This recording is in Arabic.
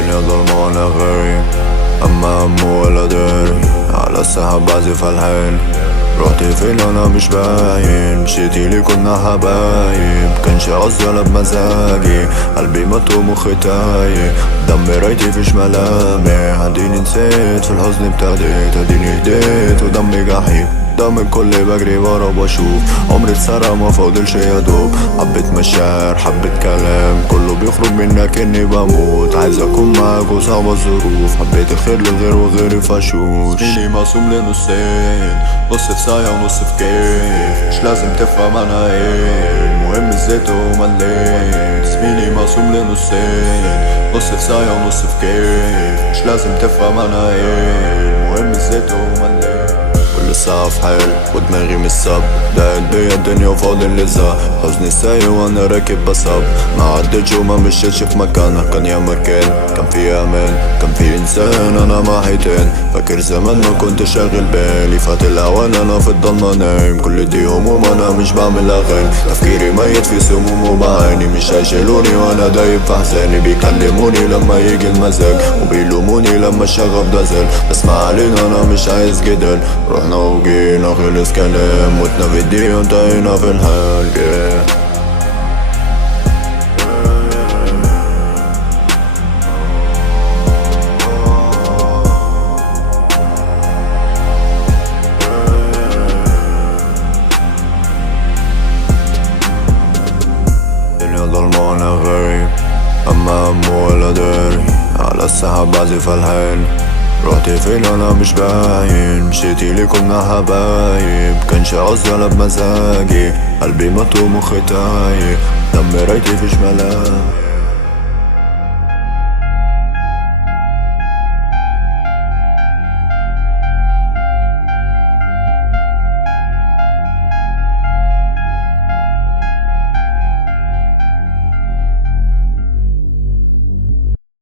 الدنيا ظلمة وانا غريب، اما همه ولا داري، على السحاب بعزف الحين. رحت فين انا مش باين، مشيتيلي كنا حبايب، كانش قصدي ولا بمزاجي، قلبي مات ومخي تايه، دمي رايتي فيش ملامح، اديني نسيت في الحزن ابتديت، اديني هديت ودمي جحيم، دم الكل بجري ورا وبشوف، عمري اتسرق ما فاضلش يا دوب، حبة مشاعر حبة كلام كله بيخرج منك اني بموت، عايز اكون معاك وصعبة الظروف، حبيت الخير للغير وغيري فشوش، زميلي مقسوم لنصين، نص في ساية ونص في كيف، مش لازم تفهم انا ايه، المهم ازيت ومليت، زميلي مقسوم لنصين، نص في ساية ونص في كيف، مش لازم تفهم انا ايه، المهم ازيت ومليت. كل ساعة في حال ودماغي مش صاب، دايت بيا الدنيا وفاضل لسه، حزني سايق وانا راكب بصاب، ما عدتش وما مشيتش في مكانها، كان يا مكان كان في امان، كان في انسان انا مع حيتين، فاكر زمان ما كنت شاغل بالي، فات الاوان انا في الضلمة نايم، كل دي هموم انا مش بعمل اغاني، تفكيري ميت في سموم ومعاني، مش هيشيلوني وانا دايب في احزاني، بيكلموني لما يجي المزاج، وبيلوموني لما الشغف ده زال، اسمع علينا انا مش عايز جدال، رحنا وجينا خلص كلام، موتنا في الدنيا وانتهينا في الحال. الدنيا ظلمة وانا غريب، اما همه ولا داري، على السحاب بعزف الحين. رحت فين انا مش باين، مشيتيلي كنا حبايب، كانش قصدي ولا بمزاجي، قلبي مات ومخي تايه، دمي رايتي فيش ملامح.